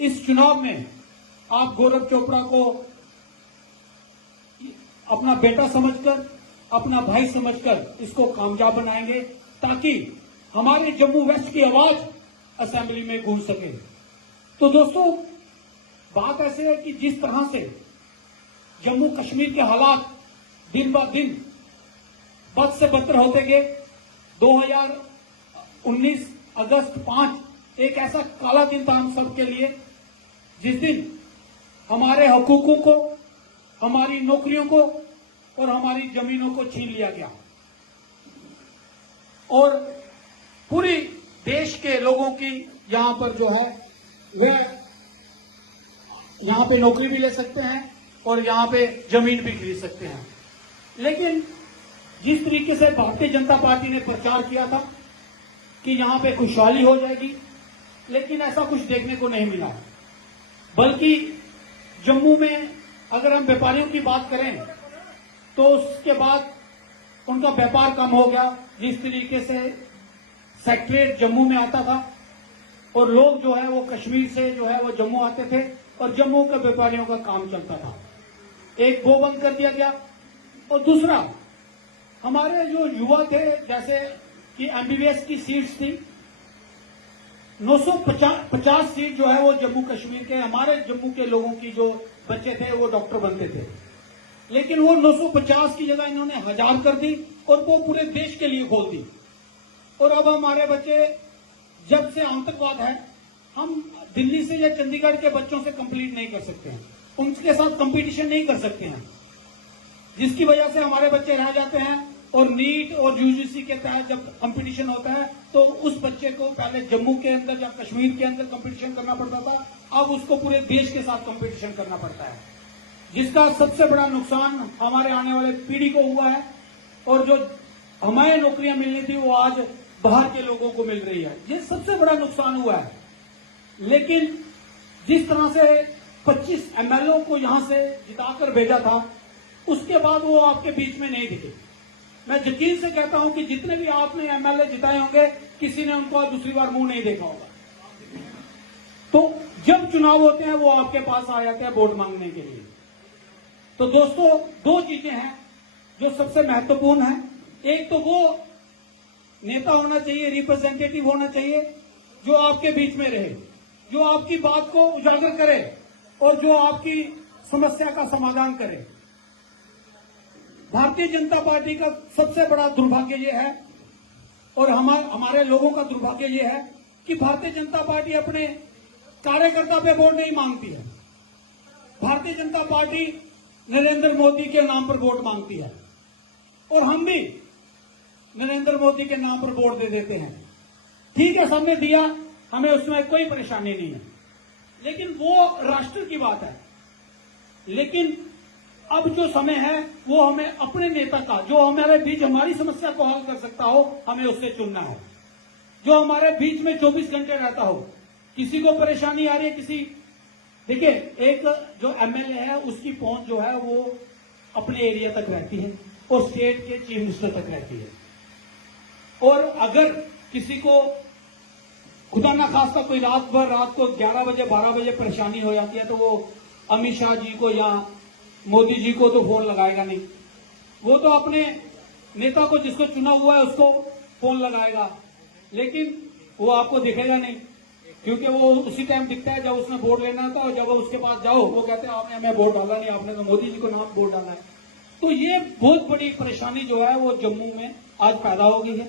इस चुनाव में आप गौरव चोपड़ा को अपना बेटा समझकर, अपना भाई समझकर इसको कामयाब बनाएंगे ताकि हमारे जम्मू वेस्ट की आवाज असेंबली में गूंज सके। तो दोस्तों, बात ऐसे है कि जिस तरह से जम्मू कश्मीर के हालात दिन ब दिन बद से बदतर होते गए, 2019 अगस्त 5 एक ऐसा काला दिन था हम सब के लिए, जिस दिन हमारे हकूकों को, हमारी नौकरियों को और हमारी जमीनों को छीन लिया गया और पूरी देश के लोगों की यहां पर जो है वह यहां पे नौकरी भी ले सकते हैं और यहां पे जमीन भी खरीद सकते हैं। लेकिन जिस तरीके से भारतीय जनता पार्टी ने प्रचार किया था कि यहां पे खुशहाली हो जाएगी, लेकिन ऐसा कुछ देखने को नहीं मिला। बल्कि जम्मू में अगर हम व्यापारियों की बात करें तो उसके बाद उनका व्यापार कम हो गया। जिस तरीके से सेक्रेटरीट जम्मू में आता था और लोग जो है वो कश्मीर से जो है वो जम्मू आते थे और जम्मू के व्यापारियों का काम चलता था, एक वो बंद कर दिया गया। और दूसरा, हमारे जो युवा थे, जैसे कि एमबीबीएस की सीट्स थी, 950 सीट जो है वो जम्मू कश्मीर के, हमारे जम्मू के लोगों की जो बच्चे थे वो डॉक्टर बनते थे, लेकिन वो 950 की जगह इन्होंने 1000 कर दी और वो पूरे देश के लिए खोल दी। और अब हमारे बच्चे, जब से आतंकवाद है, हम दिल्ली से या चंडीगढ़ के बच्चों से कंप्लीट नहीं कर सकते हैं, उनके साथ कंपटीशन नहीं कर सकते हैं, जिसकी वजह से हमारे बच्चे रह जाते हैं। और नीट और यूजीसी के तहत जब कंपटीशन होता है तो उस बच्चे को पहले जम्मू के अंदर या कश्मीर के अंदर कंपटीशन करना पड़ता था, अब उसको पूरे देश के साथ कंपटीशन करना पड़ता है, जिसका सबसे बड़ा नुकसान हमारे आने वाले पीढ़ी को हुआ है। और जो हमें नौकरियां मिलनी थी वो आज बाहर के लोगों को मिल रही है, ये सबसे बड़ा नुकसान हुआ है। लेकिन जिस तरह से 25 एमएलओ को यहां से जिताकर भेजा था, उसके बाद वो आपके बीच में नहीं दिखे। मैं यकीन से कहता हूं कि जितने भी आपने एमएलए जिताए होंगे, किसी ने उनको दूसरी बार मुंह नहीं देखा होगा। तो जब चुनाव होते हैं वो आपके पास आ जाते हैं वोट मांगने के लिए। तो दोस्तों, दो चीजें हैं जो सबसे महत्वपूर्ण है। एक तो वो नेता होना चाहिए, रिप्रेजेंटेटिव होना चाहिए, जो आपके बीच में रहे, जो आपकी बात को उजागर करे और जो आपकी समस्या का समाधान करे। भारतीय जनता पार्टी का सबसे बड़ा दुर्भाग्य ये है और हमारे लोगों का दुर्भाग्य ये है कि भारतीय जनता पार्टी अपने कार्यकर्ता पे वोट नहीं मांगती है। भारतीय जनता पार्टी नरेंद्र मोदी के नाम पर वोट मांगती है और हम भी नरेंद्र मोदी के नाम पर वोट दे देते हैं। ठीक है, सबने दिया, हमें उसमें कोई परेशानी नहीं है, लेकिन वो राष्ट्र की बात है। लेकिन अब जो समय है वो हमें अपने नेता का, जो हमारे बीच हमारी समस्या को हल कर सकता हो, हमें उससे चुनना है, जो हमारे बीच में 24 घंटे रहता हो। किसी को परेशानी आ रही है, देखिए, एक जो एमएलए है उसकी पहुंच जो है वो अपने एरिया तक रहती है और स्टेट के चीफ मिनिस्टर तक रहती है। और अगर किसी को खुदा ना खास्ता कोई रात को 11 बजे 12 बजे परेशानी हो जाती है तो वो अमित शाह जी को या मोदी जी को तो फोन लगाएगा नहीं, वो तो अपने नेता को, जिसको चुना हुआ है, उसको फोन लगाएगा, लेकिन वो आपको दिखेगा नहीं, क्योंकि वो उसी टाइम दिखता है जब उसने वोट लेना था। और जब उसके पास जाओ वो कहते हैं आपने हमें वोट डाला नहीं, आपने तो मोदी जी को नाम वोट डाला है। तो ये बहुत बड़ी परेशानी जो है वो जम्मू में आज पैदा हो गई है।